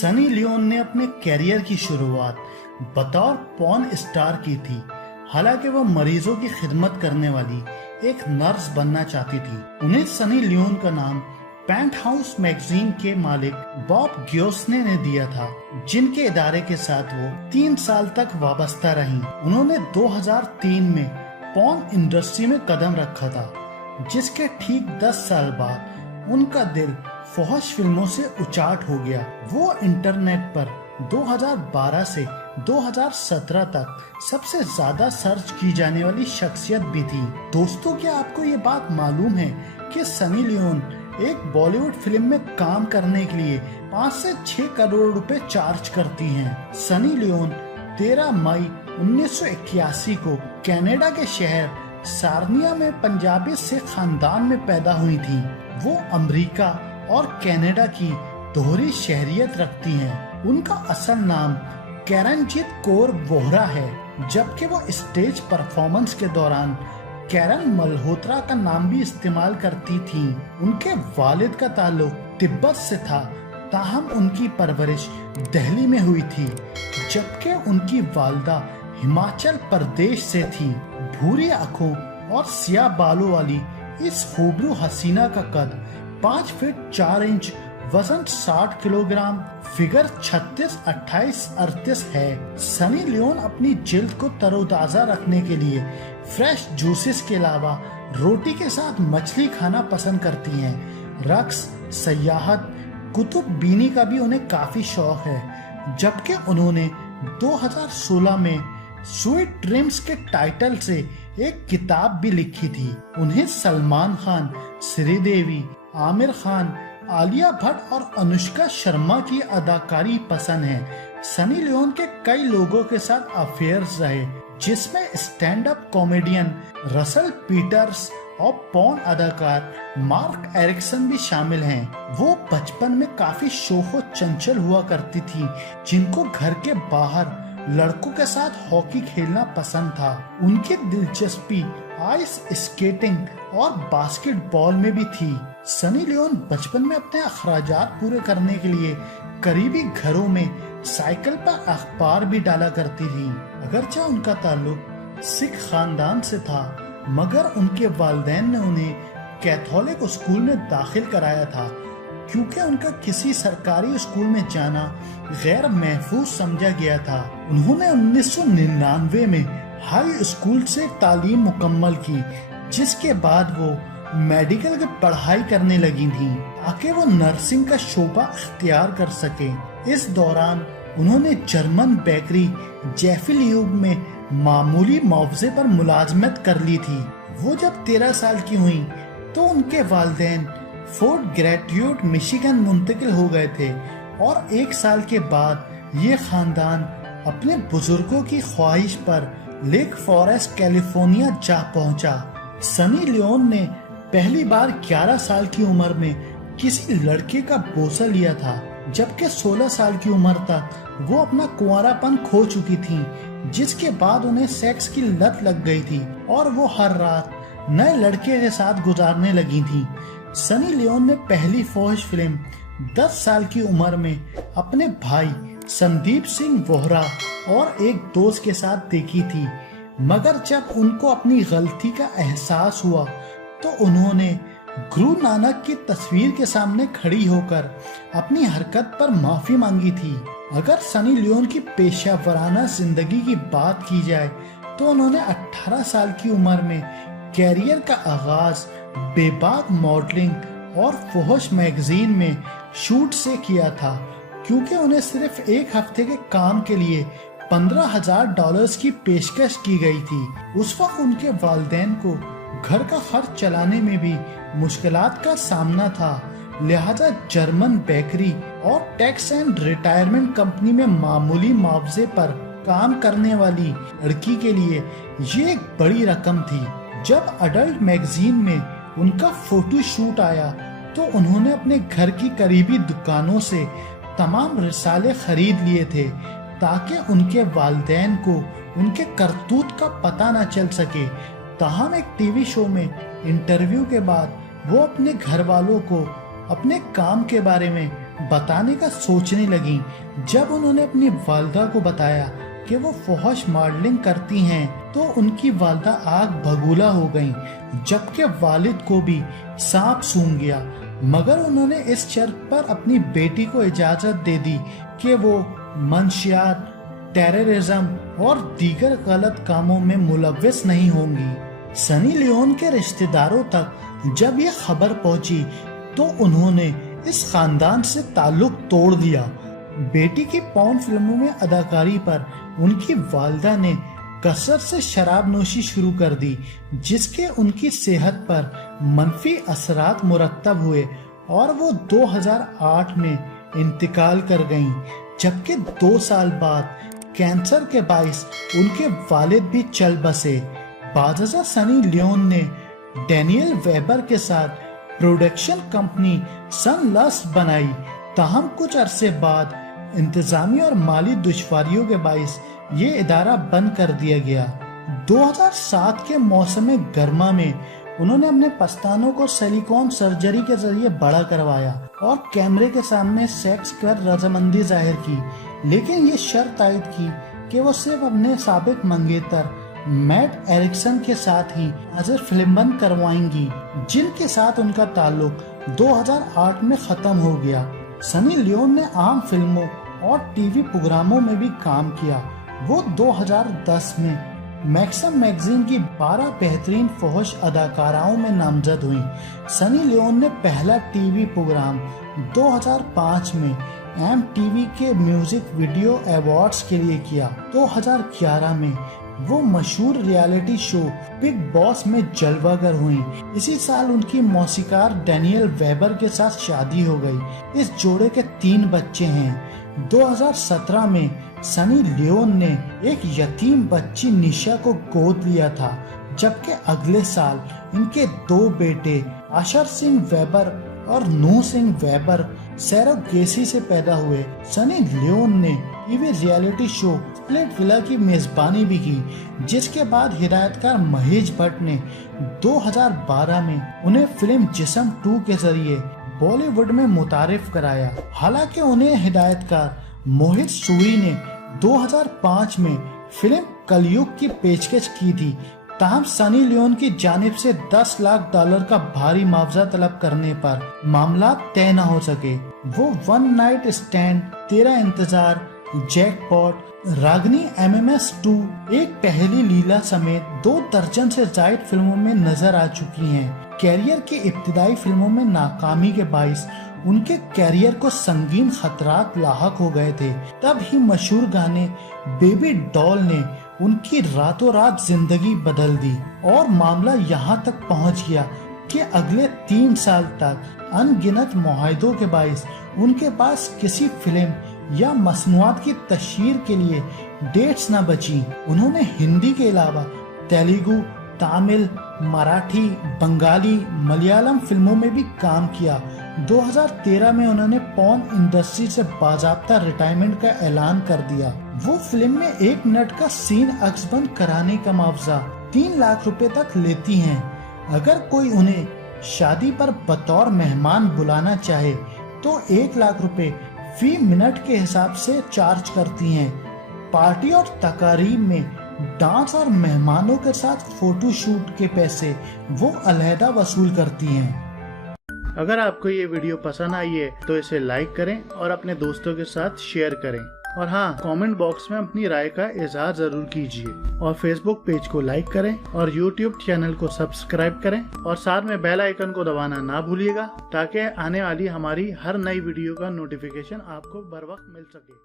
Sunny Leone ने अपने career की शुरुआत बतौर पॉर्न स्टार की थी। हालांकि वह मरीजों की खिदमत करने वाली एक नर्स बनना चाहती थी। उन्हें सनी लियोन का नाम पेंटहाउस मैगजीन के मालिक बॉब गियोस्ने ने दिया था, जिनके इदारे के साथ वो 3 साल तक वाबस्ता रहीं। उन्होंने 2003 में पॉर्न इंडस्ट्री में कदम रखा था, जिसके ठीक 10 साल बाद उनका दिल फौहश फिल्मों से उचाट हो गया। वो इंटरनेट पर 2012 से 2017 तक सबसे ज्यादा सर्च की जाने वाली शख्सियत भी थी। दोस्तों, क्या आपको ये बात मालूम है कि सनी लियोन एक बॉलीवुड फिल्म में काम करने के लिए 5 से 6 करोड़ रुपए चार्ज करती हैं। सनी लियोन 13 मई 1981 को कनाडा के शहर सार्निया में पंजाबी सिख खानदान में पैदा हुई थी। वो अमेरिका और कनाडा की दोहरी शहरियत रखती हैं। उनका असल नाम कैरनजीत कौर वोहरा है, जबकि वो स्टेज परफॉर्मेंस के दौरान कैरन मल्होत्रा का नाम भी इस्तेमाल करती थीं। उनके वालिद का ताल्लुक तिब्बत से था, ताहम उनकी परवरिश दिल्ली में हुई थी, जबकि उनकी वालिदा हिमाचल प्रदेश से थी। भूरी आंखों और सियाह बालों वाली इस खूबरू हसीना का कद 5 फीट 4 इंच, वजन 60 किलोग्राम, फिगर 36, 28, 38 है। सनी लियोन अपनी जिल्द को तरोताजा रखने के लिए फ्रेश जूसेस के अलावा रोटी के साथ मछली खाना पसंद करती हैं। रक्स, सयाहत, कुतुब बीनी का भी उन्हें काफी शौक है, जबकि उन्होंने 2016 में स्वीट ड्रीम्स के टाइटल से एक किताब भी लिखी थी। उन्हें सलमान खान, श्रीदेवी, आमिर खान, आलिया भट्ट और अनुष्का शर्मा की अदाकारी पसंद है। सनी लियोन के कई लोगों के साथ अफेयर्स रहे, जिसमें stand up comedian Russell Peters और पॉर्न अदाकार मार्क एरिक्सन भी शामिल हैं। वो बचपन में काफी शोखो चंचल हुआ करती थी, जिनको घर के बाहर लड़कों के साथ हॉकी खेलना पसंद था। उनकी दिलचस्पी आइस स्केटिंग और बास्केटबॉल में भी थी। सनी लियोन बचपन में अपने अखराजात पूरे करने के लिए करीबी घरों में साइकिल पर अखबार भी डाला करती थी। अगरचे उनका ताल्लुक सिख खानदान से था, मगर उनके वालिदैन ने उन्हें कैथोलिक स्कूल में दाखिल कराया था, क्योंकि उनका किसी सरकारी स्कूल में जाना गैर महफूज समझा गया था। उन्होंने 1999 में हाई स्कूल से तालीम मुकम्मल की, जिसके बाद वो मेडिकल की पढ़ाई करने लगी थी, ताकि वो नर्सिंग का शोबा अख्तियार कर सके। इस दौरान उन्होंने जर्मन बेकरी जैफी ल्यूब में मामूली मुआवजे पर मुलाजमत कर ली थी। वो जब 13 साल की हुई तो उनके वालिदैन फोर्ट ग्रेट्यूट मिशिगन मुंतकिल हो गए थे, और 1 साल के बाद ये खानदान अपने बुजुर्गों की ख्वाहिश पर लेक फॉरेस्ट कैलिफोर्निया जा पहुंचा। सनी लियोन ने पहली बार 11 साल की उम्र में किसी लड़के का बोसा लिया था, जबकि 16 साल की उम्र तक वो अपना कुंवारापन खो चुकी थी, जिसके बाद उन्हें सेक्स की लत लग गई थी और वो हर रात नए लड़के के साथ गुजारने लगी थी। सनी लियोन ने पहली फौज फिल्म 10 साल की उम्र में अपने भाई संदीप सिंह वोहरा और एक दोस्त के साथ देखी थी, मगर जब उनको अपनी गलती का एहसास हुआ तो उन्होंने गुरु नानक की तस्वीर के सामने खड़ी होकर अपनी हरकत पर माफी मांगी थी। अगर सनी लियोन की पेशेवराना जिंदगी की बात की जाए तो उन्होंने 18 साल की उम्र में कैरियर का आगाज बेबाक मॉडलिंग और फौहश मैगजीन में शूट से किया था, क्योंकि उन्हें सिर्फ 1 हफ्ते के काम के लिए $15,000 की पेशकश की गई थी। उस वक्त उनके वालिदैन को घर का खर्च चलाने में भी मुश्किलात का सामना था, लिहाजा जर्मन बेकरी और टैक्स एंड रिटायरमेंट कंपनी में मामूली मुआवजे पर काम करने वाली लड़की के लिए ये एक बड़ी रकम थी। जब अडल्ट मैगजीन में उनका फोटो शूट आया तो उन्होंने अपने घर की करीबी दुकानों से तमाम रिसाले खरीद लिए थे, ताकि उनके वालिदैन को उनके करतूत का पता न चल सके। ताहम एक टीवी शो में इंटरव्यू के बाद वो अपने घर वालों को अपने काम के बारे में बताने का सोचने लगी। जब उन्होंने अपनी वालिदा को बताया कि वो फौहश मॉडलिंग करती हैं, तो उनकी वालिदा आग बबूला हो गईं, जबकि वालिद को भी सांप सूंघ गया। मगर उन्होंने इस शर्त पर अपनी बेटी को इजाजत दे दी कि वो मंशियात, टेररिज्म और दीगर गलत कामों में मुलव्विस नहीं होंगी। सनी लियोन के रिश्तेदारों तक जब ये खबर पहुंची तो उन्होंने इस खानदान से ताल्लुक तोड़ दिया। बेटी की पॉर्न फिल्मों में अदाकारी पर उनकी वालिदा ने कसरत से शराब नोशी शुरू कर दी, जिसके उनकी सेहत पर मनफी असरात मुरत्तब हुए और वो 2008 में इंतकाल कर गईं। जबकि 2 साल बाद कैंसर के बाइस उनके वालिद भी चल बसे। बादशाह सनी लियोन ने डैनियल वेबर के साथ प्रोडक्शन कंपनी सनलस्ट बनाई। ताहम कुछ अरसे बाद इंतजामी और माली दुश्वारियों के बाइस ये इदारा बंद कर दिया गया। 2007 के मौसम गर्मा में उन्होंने अपने पस्तानों को सिलिकॉन सर्जरी के जरिए बड़ा करवाया और कैमरे के सामने सेक्स कर रजामंदी जाहिर की, लेकिन ये शर्त आयद की कि वो सिर्फ अपने साबिक मंगेतर मैट एरिक्सन के साथ ही हाजिर फिल्मबंद करवाएंगी, जिनके साथ उनका ताल्लुक 2008 में खत्म हो गया। सनी लियोन ने आम फिल्मों और टीवी प्रोग्रामों में भी काम किया। वो 2010 में मैक्सम मैगजीन की 12 बेहतरीन फौहश अदाकाराओं में नामजद हुई। सनी लियोन ने पहला टीवी प्रोग्राम 2005 में MTV के म्यूजिक वीडियो अवार्ड्स के लिए किया। 2011 में वो मशहूर रियलिटी शो बिग बॉस में जलवागर हुई। इसी साल उनकी मौसीकार डैनियल वेबर के साथ शादी हो गई। इस जोड़े के 3 बच्चे हैं। 2017 में सनी लियोन ने एक यतीम बच्ची निशा को गोद लिया था, जबकि अगले साल इनके 2 बेटे आशर सिंह वेबर और नूह सिंह वेबर सैरोगेसी से पैदा हुए। सनी लियोन ने TV reality show split villa की मेजबानी भी की, जिसके बाद हिदायतकार महेश भट्ट ने 2012 में उन्हें फिल्म जिस्म 2 के जरिए बॉलीवुड में मुतारिफ कराया। हालांकि उन्हें हिदायतकार मोहित सूरी ने 2005 में फिल्म कलयुग की पेशकश की थी, ताहम सनी लियोन की जानिब से $10 लाख का भारी मुआवजा तलब करने पर मामला तय न हो सके। वो वन नाइट स्टैंड, तेरा इंतजार, जैकपॉट, रागनी MMS 2, एक पहली लीला समेत 2 दर्जन से जायद फिल्मों में नजर आ चुकी हैं। कैरियर की इब्तिदाई फिल्मों में नाकामी के बाइस उनके कैरियर को संगीन खतरात लाहक हो गए थे। तब ही मशहूर गाने बेबी डॉल ने उनकी रातों रात जिंदगी बदल दी और मामला यहाँ तक पहुँच गया कि अगले 3 साल तक अनगिनत मुआहदों के बाइस उनके पास किसी फिल्म या मसनूआत की तशहीर के लिए डेट्स न बची। उन्होंने हिंदी के अलावा तेलुगु, तमिल, मराठी, बंगाली, मलयालम फिल्मों में भी काम किया। 2013 में उन्होंने पॉर्न इंडस्ट्री से बाज़ाब्ता रिटायरमेंट का ऐलान कर दिया। वो फिल्म में 1 मिनट का सीन अक्सबंद कराने का मुआवजा 3 लाख रुपए तक लेती हैं। अगर कोई उन्हें शादी पर बतौर मेहमान बुलाना चाहे तो 1 लाख रुपए फी मिनट के हिसाब से चार्ज करती हैं। पार्टी और तकारीब में डांस और मेहमानों के साथ फोटो शूट के पैसे वो अलहदा वसूल करती हैं। अगर आपको ये वीडियो पसंद आई है तो इसे लाइक करें और अपने दोस्तों के साथ शेयर करें। और हाँ, कमेंट बॉक्स में अपनी राय का इजहार जरूर कीजिए। और फेसबुक पेज को लाइक करें और यूट्यूब चैनल को सब्सक्राइब करें और साथ में बेल आइकन को दबाना ना भूलिएगा, ताकि आने वाली हमारी हर नई वीडियो का नोटिफिकेशन आपको बर वक्त मिल सके।